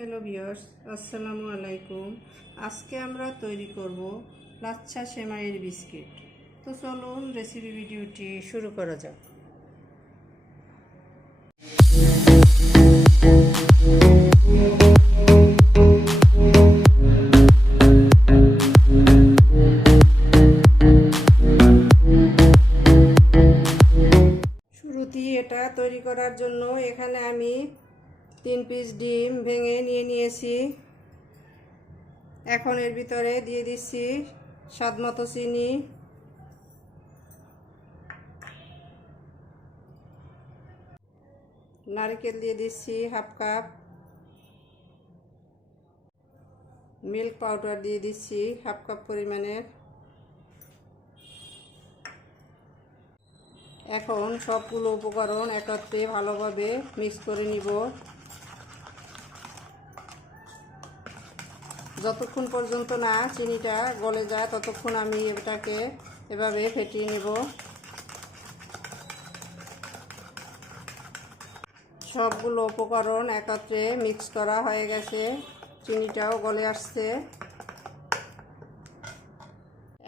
Hello viewers, আসসালামু আলাইকুম। আজকে আমরা তৈরি করব লাচ্ছা সেমাইয়ের বিস্কিট। তো চলুন রেসিপি ভিডিওটি শুরু করা যাক। শুরুতেই এটা তৈরি করার জন্য এখানে আমি 3 পিস ডিম ভেঙে নিয়েছি। এখন এর ভিতরে দিয়ে দিচ্ছি স্বাদমতো চিনি, নারকেল দিয়ে দিচ্ছি হাফ কাপ, মিল্ক পাউডার দিয়ে দিচ্ছি হাফ কাপ পরিমাণের। এখন সবগুলো উপকরণ একত্রে ভালোভাবে মিক্স করে নিব। যতক্ষণ পর্যন্ত না চিনিটা গলে যায় ততক্ষণ আমি এটাকে এভাবে ফেটিয়ে নেব। সবগুলো উপকরণ একত্রে মিক্স করা হয়ে গেছে, চিনিটাও গলে আসছে।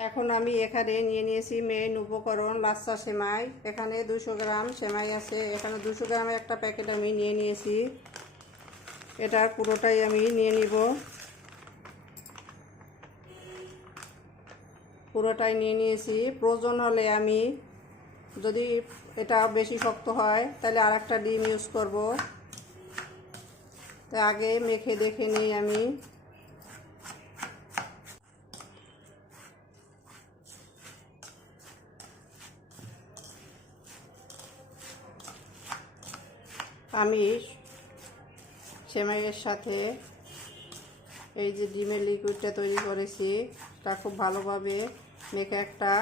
এখন আমি এখানে নিয়েছি মেইন উপকরণ লাচ্ছা সেমাই। এখানে 200 গ্রাম সেমাই আছে। এখানে 200 গ্রামের একটা প্যাকেট আমি নিয়েছি। এটার পুরোটাই আমি নিয়ে নিব। পুরোটাই নিয়েছি। প্রয়োজন হলে আমি যদি এটা বেশি শক্ত হয় তাহলে আরেকটা ডিম ইউজ করব। তাই আগে মেখে দেখে নিই আমি। সেমাইয়ের সাথে এই যে ডিমের লিকুইডটা তৈরি করেছি তা খুব ভালোভাবে মেখে একটা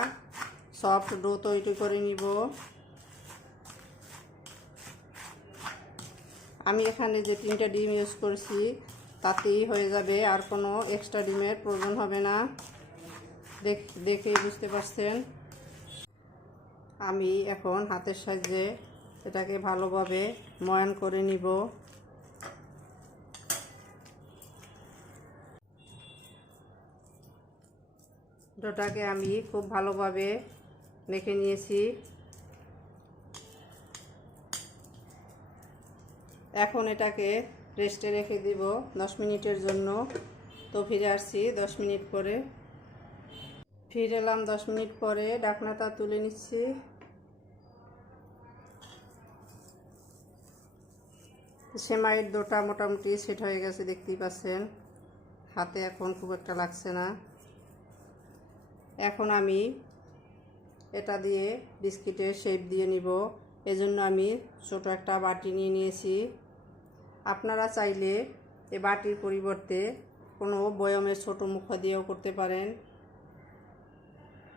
সফট ডো তৈরি করে নিব। আমি এখানে যে 3টা ডিম ইউজ করছি তাতেই হয়ে যাবে, আর কোনো এক্সট্রা ডিমের প্রয়োজন হবে না। দেখেই বুঝতে পারছেন। আমি এখন হাতের সাহায্যে এটাকে ভালোভাবে ময়ান করে নিব। ডোটাকে আমি খুব ভালোভাবে মেখে নিয়েছি। এখন এটাকে রেস্টে রেখে দিব 10 মিনিটের জন্য। তো ফিরে আসছি 10 মিনিট পরে। ফিরে এলাম 10 মিনিট পরে। ঢাকনাটা তুলে নিচ্ছি। সেমাইয়ের ডোটা মোটামুটি সেট হয়ে গেছে, দেখতেই পাচ্ছেন। হাতে এখন খুব একটা লাগছে না। এখন আমি এটা দিয়ে বিস্কিটের শেপ দিয়ে নিব। এজন্য আমি ছোট একটা বাটি নিয়েছি। আপনারা চাইলে এই বাটির পরিবর্তে কোনো বয়মের ছোট মুখা দিয়েও করতে পারেন।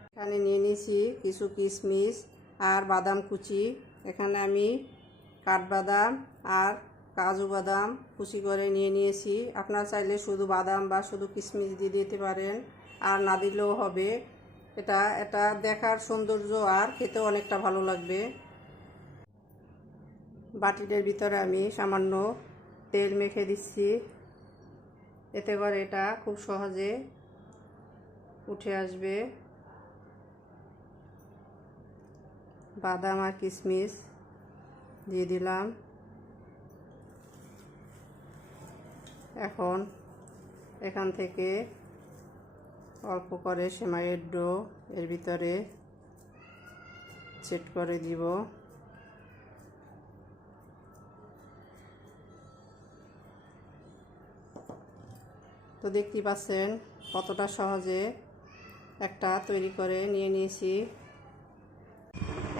এখানে নিয়েছি কিছু কিশমিশ আর বাদাম কুচি। এখানে আমি কাঠবাদাম আর কাজু বাদাম কুচি করে নিয়েছি। আপনারা চাইলে শুধু বাদাম বা শুধু কিশমিশ দিয়ে দিতে পারেন, আর না দিলেও হবে। এটা দেখার সৌন্দর্য আর খেতেও অনেকটা ভালো লাগবে। বাটিটার ভিতরে আমি সামান্য তেল মেখে দিচ্ছি, এতে করে এটা খুব সহজে উঠে আসবে। বাদাম আর কিশমিশ দিয়ে দিলাম। এখন এখান থেকে অল্প করে সেমাইয়ের ডো এর ভিতরে সেট করে দিব। তো দেখতেই পাচ্ছেন কতটা সহজে একটা তৈরি করে নিয়েছি।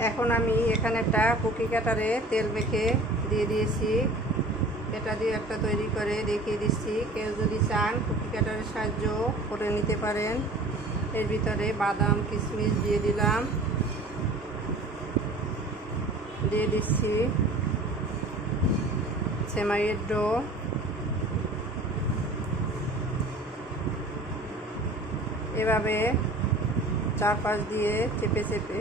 এখন আমি এখানে একটা কুকি কাটারে তেল মেখে দিয়ে দিয়েছি। এটা দিয়ে একটা তৈরি করে দেখিয়ে দিচ্ছি। কেউ যদি চান কুকি কাটারের সাহায্য করে নিতে পারেন। এর ভিতরে বাদাম কিশমিশ দিয়ে দিলাম, দিয়ে দিচ্ছি সেমাইয়ের ডো। এভাবে চারপাশ দিয়ে চেপে চেপে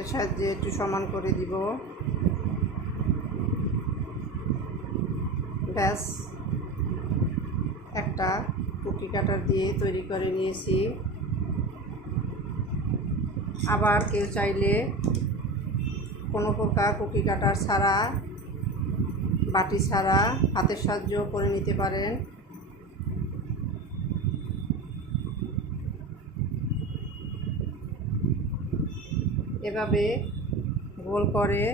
হাতের সাহায্যে একটু সমান করে দিব। ব্যাস, একটা কুকি কাটার দিয়ে তৈরি করে নিয়েছি। আবার কেউ চাইলে কোনো প্রকার কুকি কাটার ছাড়া, বাটি ছাড়া হাতের সাহায্য করে নিতে পারেন। এভাবে গোল করে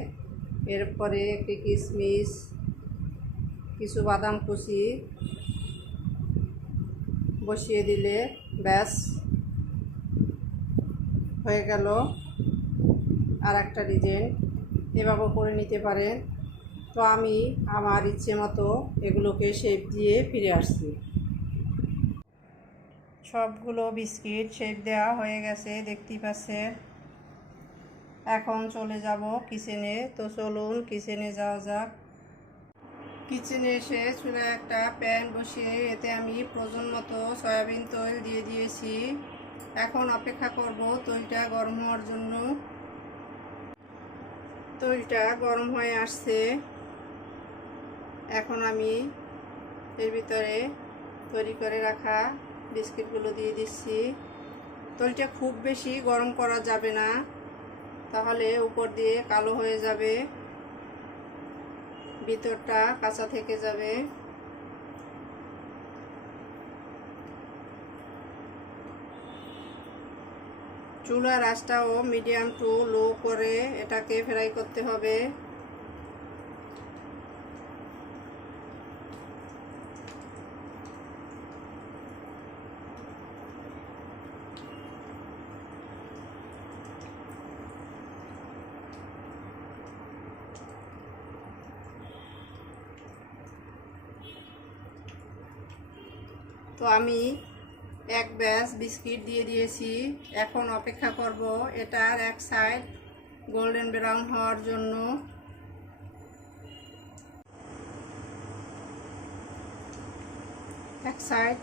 এরপরে একটি কিশমিশ, কিছু বাদাম কুচি বসিয়ে দিলে ব্যাস হয়ে গেল আর একটা ডিজাইন। এভাবে করে নিতে পারেন। তো আমি আমার ইচ্ছে মতো এগুলোকে শেপ দিয়ে ফিরে আসছি। সবগুলো বিস্কিট শেপ দেওয়া হয়ে গেছে, দেখতেই পাচ্ছেন। এখন চলে যাব কিচেনে। তো চলুন কিচেনে যাওয়া যাক। কিচেনে এসে চুলায় একটা প্যান বসিয়ে এতে আমি প্রয়োজন মতো সয়াবিন তেল দিয়ে দিয়েছি। এখন অপেক্ষা করব তেলটা গরম হওয়ার জন্য। তেলটা গরম হয়ে আসছে। এখন আমি এর ভিতরে তৈরি করে রাখা বিস্কিটগুলো দিয়ে দিচ্ছি। তেলটা খুব বেশি গরম করা যাবে না, তাহলে উপর দিয়ে কালো হয়ে যাবে, ভিতরটা কাঁচা থেকে যাবে। চুলার আঁচটাও মিডিয়াম টু লো করে এটাকে ফ্রাই করতে হবে। তো আমি এক ব্যাচ বিস্কিট দিয়ে দিয়েছি। এখন অপেক্ষা করব এটার এক সাইড গোল্ডেন ব্রাউন হওয়ার জন্য। এক সাইড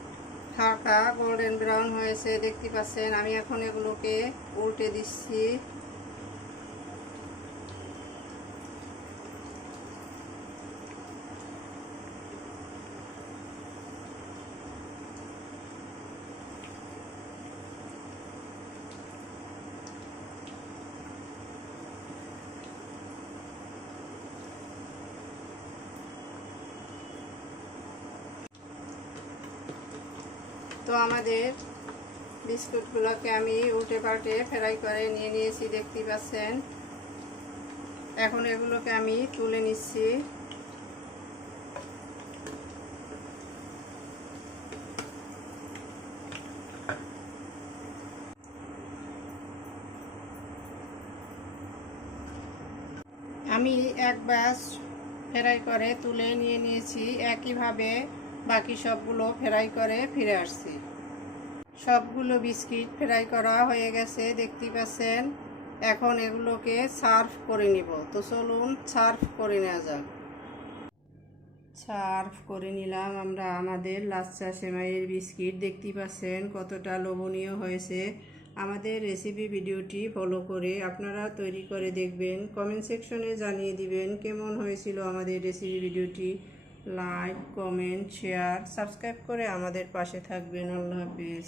হালকা গোল্ডেন ব্রাউন হয়েছে, দেখতে পাচ্ছেন। আমি এখন এগুলোকে উল্টে দিচ্ছি। তো আমাদের বিস্কুটগুলোকে আমি উল্টে পাল্টে ফ্রাই করে নিয়ে নিয়েছি, দেখতেই পাচ্ছেন। এখন এগুলোকে আমি তুলে নিচ্ছি। আমি এক ব্যাচ ফ্রাই করে তুলে নিয়ে নিয়েছি। একইভাবে বাকি সবগুলো ফ্রাই করে ফিরে আসছি। সবগুলো বিস্কিট ফ্রাই করা হয়ে গেছে, দেখতেই পাচ্ছেন। এখন এগুলোকে সার্ভ করে নিব। তো চলুন সার্ভ করে নেওয়া যাক। সার্ভ করে নিলাম আমরা আমাদের লাচ্ছা সেমাইয়ের বিস্কিট। দেখতেই পাচ্ছেন কতটা লোভনীয় হয়েছে। আমাদের রেসিপি ভিডিওটি ফলো করে আপনারা তৈরি করে দেখবেন। কমেন্ট সেকশনে জানিয়ে দিবেন কেমন হয়েছিল আমাদের রেসিপি ভিডিওটি। লাইক, কমেন্ট, শেয়ার, সাবস্ক্রাইব করে আমাদের পাশে থাকবেন। আল্লাহ হাফেজ।